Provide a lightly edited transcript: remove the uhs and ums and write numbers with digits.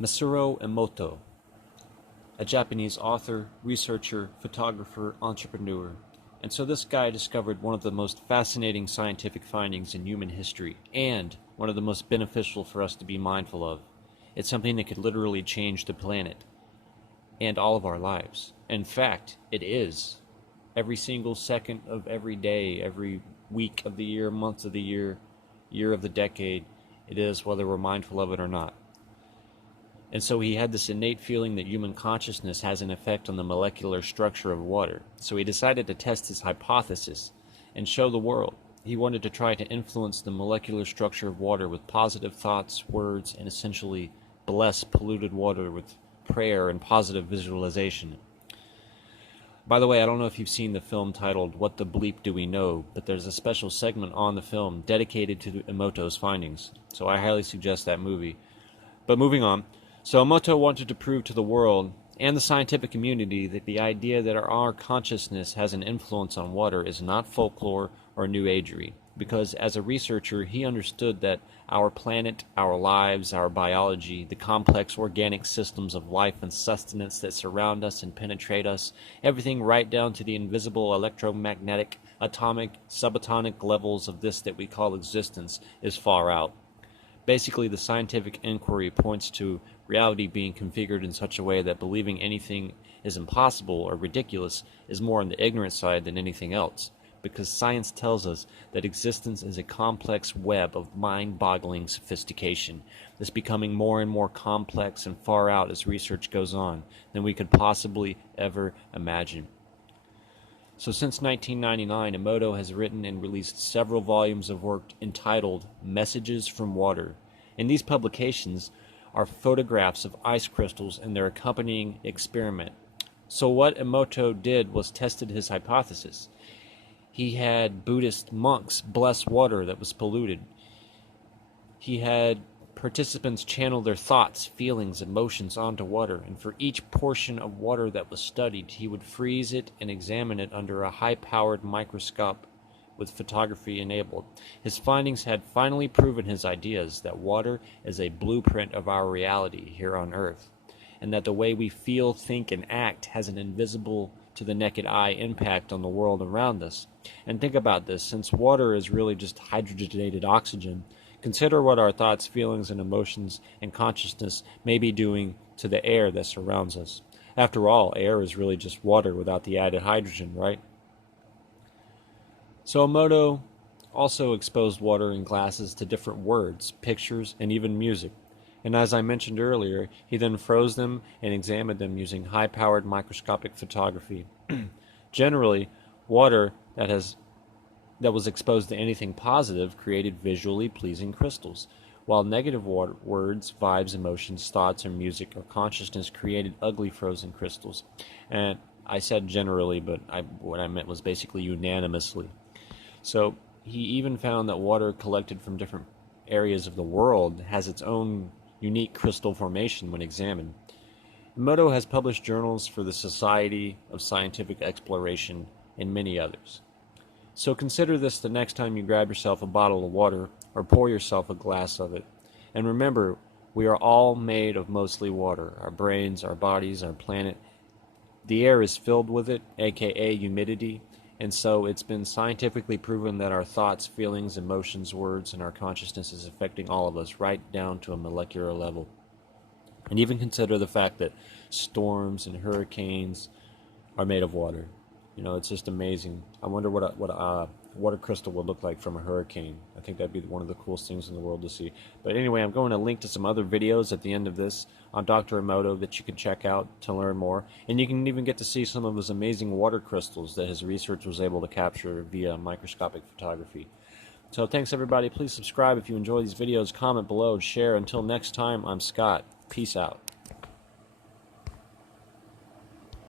Dr Emoto, a Japanese author, researcher, photographer, entrepreneur. And so this guy discovered one of the most fascinating scientific findings in human history, and one of the most beneficial for us to be mindful of. It's something that could literally change the planet and all of our lives. In fact, it is. Every single second of every day, every week of the year, month of the year of the decade, it is, whether we're mindful of it or not. And so he had this innate feeling that human consciousness has an effect on the molecular structure of water. So he decided to test his hypothesis and show the world. He wanted to try to influence the molecular structure of water with positive thoughts, words, and essentially bless polluted water with prayer and positive visualization. By the way, I don't know if you've seen the film titled What the Bleep Do We Know, but there's a special segment on the film dedicated to Emoto's findings. So I highly suggest that movie. But moving on. So Emoto wanted to prove to the world and the scientific community that the idea that our consciousness has an influence on water is not folklore or new agery, because as a researcher he understood that our planet, our lives, our biology, the complex organic systems of life and sustenance that surround us and penetrate us, everything right down to the invisible electromagnetic, atomic, subatomic levels of this that we call existence, is far out. Basically, the scientific inquiry points to reality being configured in such a way that believing anything is impossible or ridiculous is more on the ignorant side than anything else, because science tells us that existence is a complex web of mind-boggling sophistication that's becoming more and more complex and far out as research goes on than we could possibly ever imagine. So since 1999, Emoto has written and released several volumes of work entitled Messages from Water. In these publications are photographs of ice crystals and their accompanying experiment. So what Emoto did was tested his hypothesis. He had Buddhist monks bless water that was polluted. He had participants channel their thoughts, feelings, emotions onto water, and for each portion of water that was studied, he would freeze it and examine it under a high-powered microscope with photography enabled. His findings had finally proven his ideas that water is a blueprint of our reality here on Earth, and that the way we feel, think, and act has an invisible to the naked eye impact on the world around us. And think about this, since water is really just hydrogenated oxygen, consider what our thoughts, feelings, and emotions and consciousness may be doing to the air that surrounds us. After all, air is really just water without the added hydrogen, right? So Emoto also exposed water in glasses to different words, pictures, and even music. And as I mentioned earlier, he then froze them and examined them using high-powered microscopic photography. Generally, water that was exposed to anything positive created visually pleasing crystals, while negative words, vibes, emotions, thoughts, or music or consciousness created ugly frozen crystals. And I said generally, but what I meant was basically unanimously. So he even found that water collected from different areas of the world has its own unique crystal formation when examined. Emoto has published journals for the Society of Scientific Exploration and many others. So consider this the next time you grab yourself a bottle of water or pour yourself a glass of it. And remember, we are all made of mostly water. Our brains, our bodies, our planet. The air is filled with it, aka humidity, and so it's been scientifically proven that our thoughts, feelings, emotions, words, and our consciousness is affecting all of us right down to a molecular level. And even consider the fact that storms and hurricanes are made of water. You know, it's just amazing. I wonder what a water crystal would look like from a hurricane. I think that'd be one of the coolest things in the world to see. But anyway, I'm going to link to some other videos at the end of this on Dr. Emoto that you can check out to learn more. And you can even get to see some of his amazing water crystals that his research was able to capture via microscopic photography. So thanks everybody. Please subscribe if you enjoy these videos, comment below, share. Until next time, I'm Scott. Peace out.